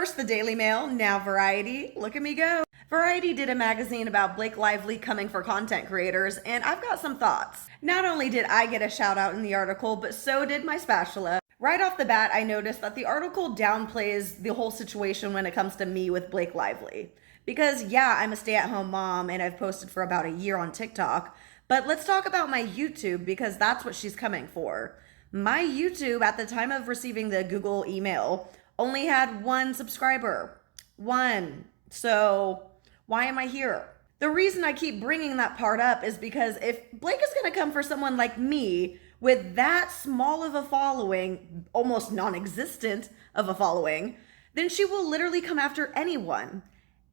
First the Daily Mail, now Variety. Look at me go. Variety did a magazine about Blake Lively coming for content creators, and I've got some thoughts. Not only did I get a shout out in the article, but so did my spatula. Right off the bat, I noticed that the article downplays the whole situation when it comes to me with Blake Lively. Because yeah, I'm a stay-at-home mom and I've posted for about a year on TikTok, but let's talk about my YouTube because that's what she's coming for. My YouTube, at the time of receiving the Google email, only had 1 subscriber. 1. So why am I here? The reason I keep bringing that part up is because if Blake is going to come for someone like me with that small of a following, almost non-existent of a following, then she will literally come after anyone.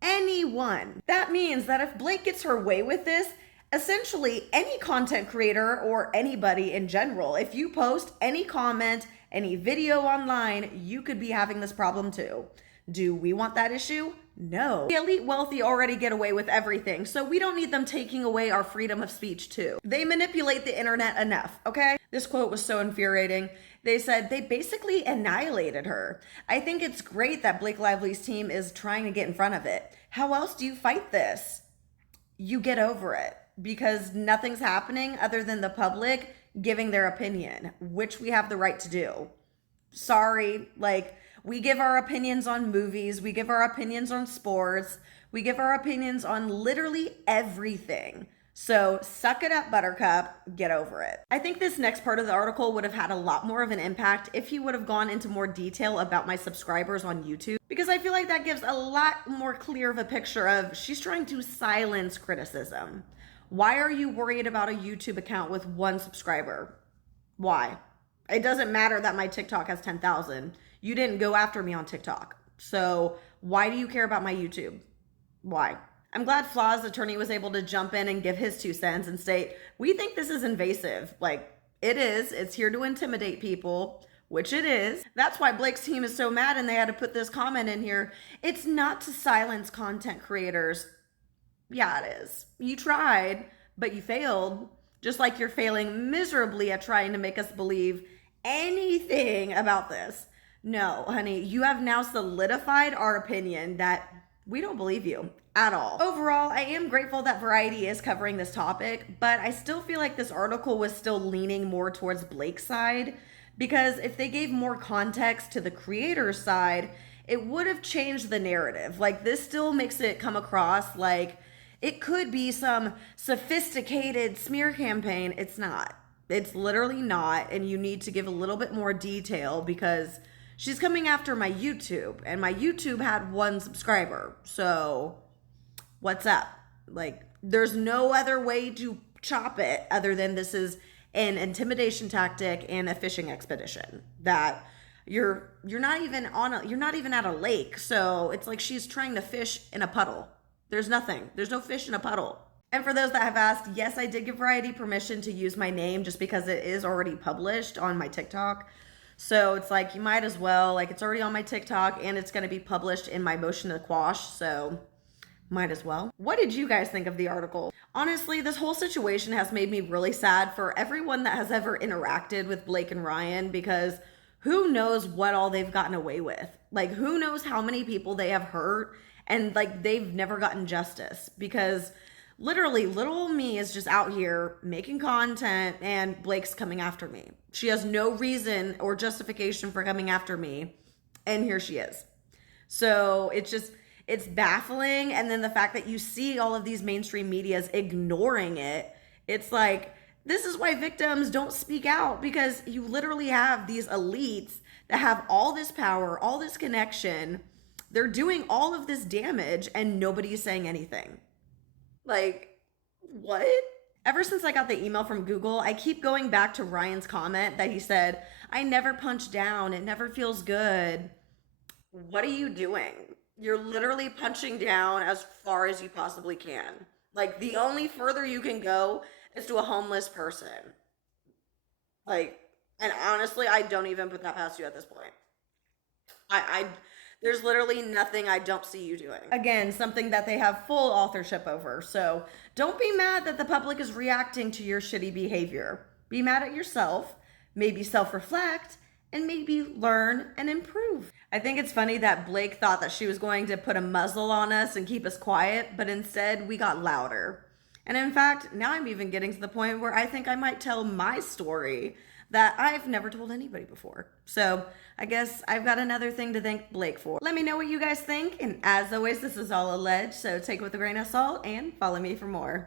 Anyone. That means that if Blake gets her way with this, essentially any content creator or anybody in general, if you post any comment, any video online, you could be having this problem too. Do we want that issue? No. The elite wealthy already get away with everything, so we don't need them taking away our freedom of speech too. They manipulate the internet enough, okay? This quote was so infuriating. They said they basically annihilated her. I think it's great that Blake Lively's team is trying to get in front of it. How else do you fight this? You get over it because nothing's happening other than the public giving their opinion, which we have the right to do. Sorry, we give our opinions on movies, we give our opinions on sports, we give our opinions on literally everything. So suck it up, Buttercup, get over it. I think this next part of the article would have had a lot more of an impact if he would have gone into more detail about my subscribers on YouTube, because I feel like that gives a lot more clear of a picture of she's trying to silence criticism. Why are you worried about a YouTube account with 1 subscriber? Why? It doesn't matter that my TikTok has 10,000. You didn't go after me on TikTok. So why do you care about my YouTube? Why? I'm glad Flaw's attorney was able to jump in and give his 2 cents and state, we think this is invasive. It is. It's here to intimidate people, which it is. That's why Blake's team is so mad and they had to put this comment in here. It's not to silence content creators. Yeah, it is. You tried, but you failed. Just like you're failing miserably at trying to make us believe anything about this. No, honey, you have now solidified our opinion that we don't believe you at all. Overall, I am grateful that Variety is covering this topic, but I still feel like this article was still leaning more towards Blake's side, because if they gave more context to the creator's side, it would have changed the narrative. This still makes it come across like it could be some sophisticated smear campaign. It's not. It's literally not, and you need to give a little bit more detail because she's coming after my YouTube, and my YouTube had 1 subscriber. So what's up? There's no other way to chop it other than this is an intimidation tactic and a fishing expedition that you're not even at a lake. So it's like she's trying to fish in a puddle. There's nothing. There's no fish in a puddle. And for those that have asked, yes, I did give Variety permission to use my name just because it is already published on my TikTok. So it's like, you might as well, it's already on my TikTok and it's going to be published in my motion to quash. So might as well. What did you guys think of the article? Honestly, this whole situation has made me really sad for everyone that has ever interacted with Blake and Ryan, because who knows what all they've gotten away with? Who knows how many people they have hurt and they've never gotten justice, because literally little me is just out here making content and Blake's coming after me. She has no reason or justification for coming after me, and here she is. So it's baffling. And then the fact that you see all of these mainstream medias ignoring it, it's like, this is why victims don't speak out, because you literally have these elites that have all this power, all this connection. They're doing all of this damage and nobody's saying anything. What? Ever since I got the email from Google, I keep going back to Ryan's comment that he said, I never punch down. It never feels good. What are you doing? You're literally punching down as far as you possibly can. The only further you can go is to a homeless person. And honestly, I don't even put that past you at this point. There's literally nothing I don't see you doing. Again, something that they have full authorship over. So don't be mad that the public is reacting to your shitty behavior. Be mad at yourself, maybe self-reflect, and maybe learn and improve. I think it's funny that Blake thought that she was going to put a muzzle on us and keep us quiet, but instead we got louder. And in fact, now I'm even getting to the point where I think I might tell my story that I've never told anybody before. So I guess I've got another thing to thank Blake for. Let me know what you guys think, and as always, this is all alleged, so take it with a grain of salt and follow me for more.